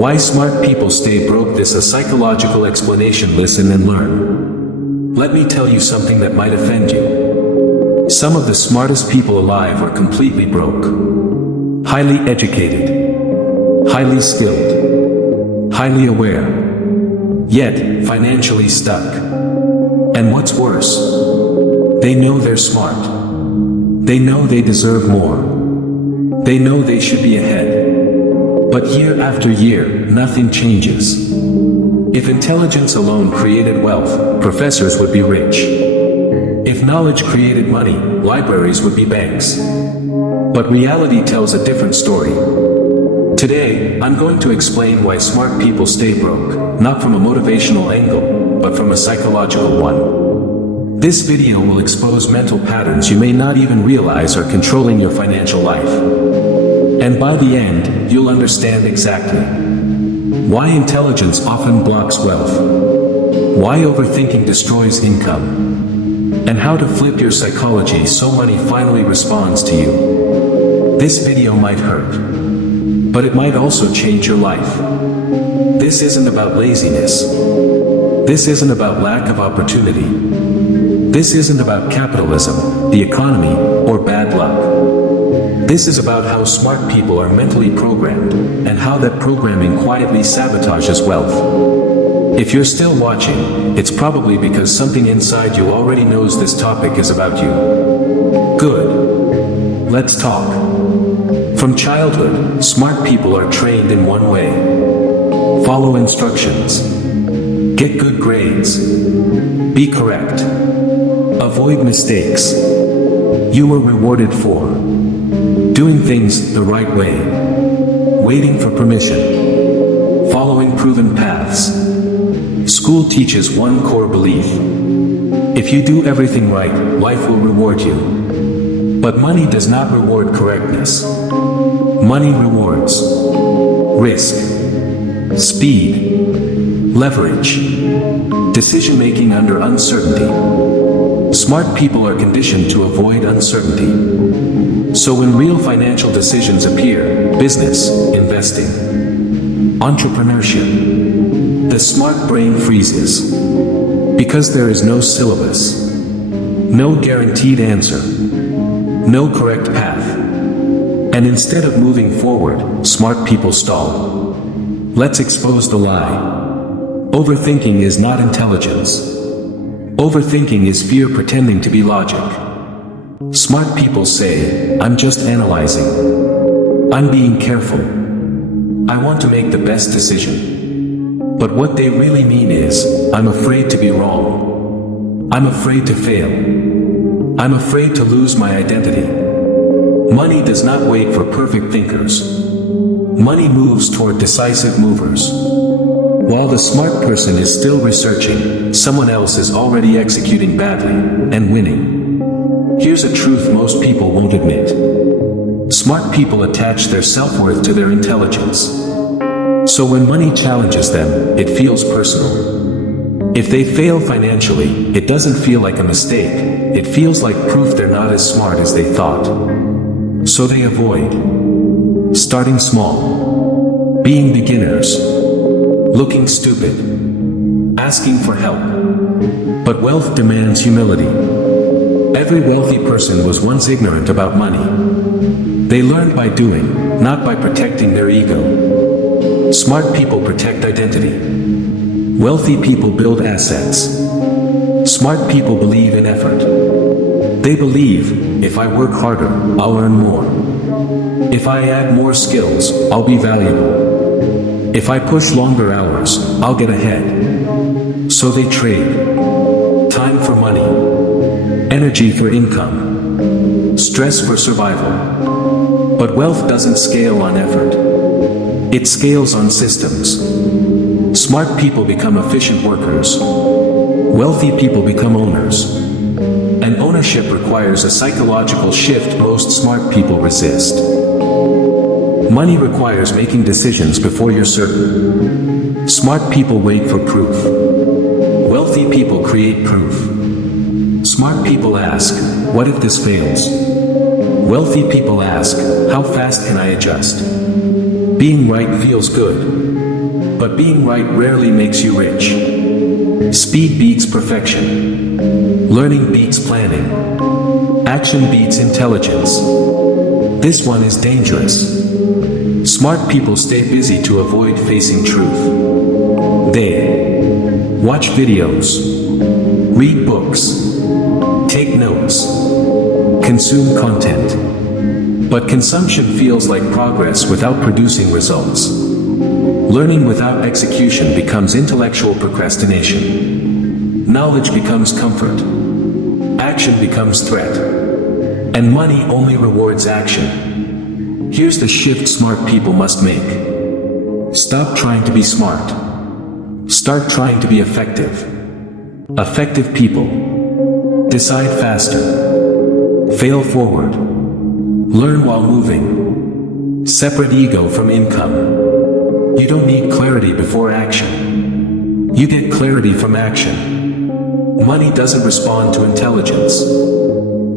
Why smart people stay broke? This is a psychological explanation. Listen and learn. Let me tell you something that might offend you. Some of the smartest people alive are completely broke. Highly educated, highly skilled, highly aware, yet financially stuck. And what's worse, they know they're smart. They know they deserve more. They know they should be ahead. But year after year, nothing changes. If intelligence alone created wealth, professors would be rich. If knowledge created money, libraries would be banks. But reality tells a different story. Today, I'm going to explain why smart people stay broke, not from a motivational angle, but from a psychological one. This video will expose mental patterns you may not even realize are controlling your financial life. And by the end, you'll understand exactly why intelligence often blocks wealth, why overthinking destroys income, and how to flip your psychology so money finally responds to you. This video might hurt, but it might also change your life. This isn't about laziness. This isn't about lack of opportunity. This isn't about capitalism, the economy, or bad luck. This is about how smart people are mentally programmed, and how that programming quietly sabotages wealth. If you're still watching, it's probably because something inside you already knows this topic is about you. Good. Let's talk. From childhood, smart people are trained in one way. Follow instructions. Get good grades. Be correct. Avoid mistakes. You were rewarded for doing things the right way, waiting for permission, following proven paths. School teaches one core belief. If you do everything right, life will reward you. But money does not reward correctness. Money rewards risk, speed, leverage, decision-making under uncertainty. Smart people are conditioned to avoid uncertainty. So when real financial decisions appear, business, investing, entrepreneurship, the smart brain freezes. Because there is no syllabus, no guaranteed answer, no correct path. And instead of moving forward, smart people stall. Let's expose the lie. Overthinking is not intelligence. Overthinking is fear pretending to be logic. Smart people say, I'm just analyzing. I'm being careful. I want to make the best decision. But what they really mean is, I'm afraid to be wrong. I'm afraid to fail. I'm afraid to lose my identity. Money does not wait for perfect thinkers. Money moves toward decisive movers. While the smart person is still researching, someone else is already executing badly and winning. Here's a truth most people won't admit. Smart people attach their self-worth to their intelligence. So when money challenges them, it feels personal. If they fail financially, it doesn't feel like a mistake. It feels like proof they're not as smart as they thought. So they avoid starting small, being beginners, looking stupid, asking for help. But wealth demands humility. Every wealthy person was once ignorant about money. They learned by doing, not by protecting their ego. Smart people protect identity. Wealthy people build assets. Smart people believe in effort. They believe, if I work harder, I'll earn more. If I add more skills, I'll be valuable. If I push longer hours, I'll get ahead. So they trade time for money, energy for income, stress for survival. But wealth doesn't scale on effort. It scales on systems. Smart people become efficient workers. Wealthy people become owners. And ownership requires a psychological shift most smart people resist. Money requires making decisions before you're certain. Smart people wait for proof. Wealthy people create proof. Smart people ask, what if this fails? Wealthy people ask, how fast can I adjust? Being right feels good, but being right rarely makes you rich. Speed beats perfection. Learning beats planning. Action beats intelligence. This one is dangerous. Smart people stay busy to avoid facing truth. They watch videos, read books, take notes, consume content. But consumption feels like progress without producing results. Learning without execution becomes intellectual procrastination. Knowledge becomes comfort. Action becomes threat. And money only rewards action. Here's the shift smart people must make. Stop trying to be smart. Start trying to be effective. Effective people decide faster. Fail forward. Learn while moving. Separate ego from income. You don't need clarity before action. You get clarity from action. Money doesn't respond to intelligence.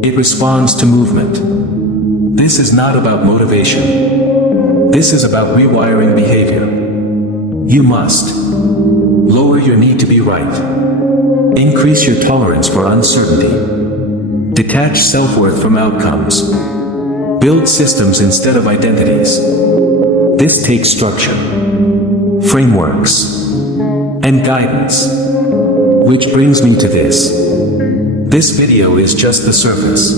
It responds to movement. This is not about motivation. This is about rewiring behavior. You must lower your need to be right. Increase your tolerance for uncertainty. Detach self-worth from outcomes. Build systems instead of identities. This takes structure, frameworks, and guidance. Which brings me to this. This video is just the surface.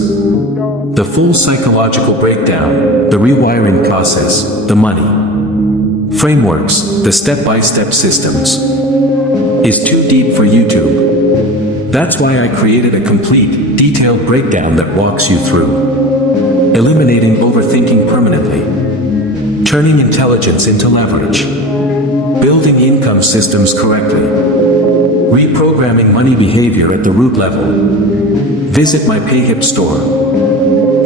The full psychological breakdown, the rewiring process, the money, frameworks, the step-by-step systems, is too deep for YouTube. That's why I created a complete, detailed breakdown that walks you through. Eliminating overthinking permanently. Turning intelligence into leverage. Building income systems correctly. Reprogramming money behavior at the root level. Visit my PayHip store.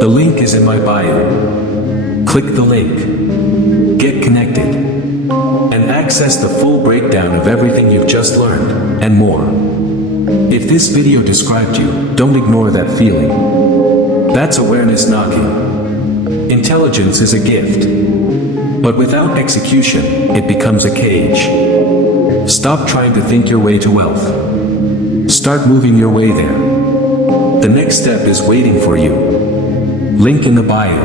The link is in my bio. Click the link. Get connected. And access the full breakdown of everything you've just learned, and more. If this video described you, don't ignore that feeling. That's awareness knocking. Intelligence is a gift. But without execution, it becomes a cage. Stop trying to think your way to wealth. Start moving your way there. The next step is waiting for you. Link in the bio.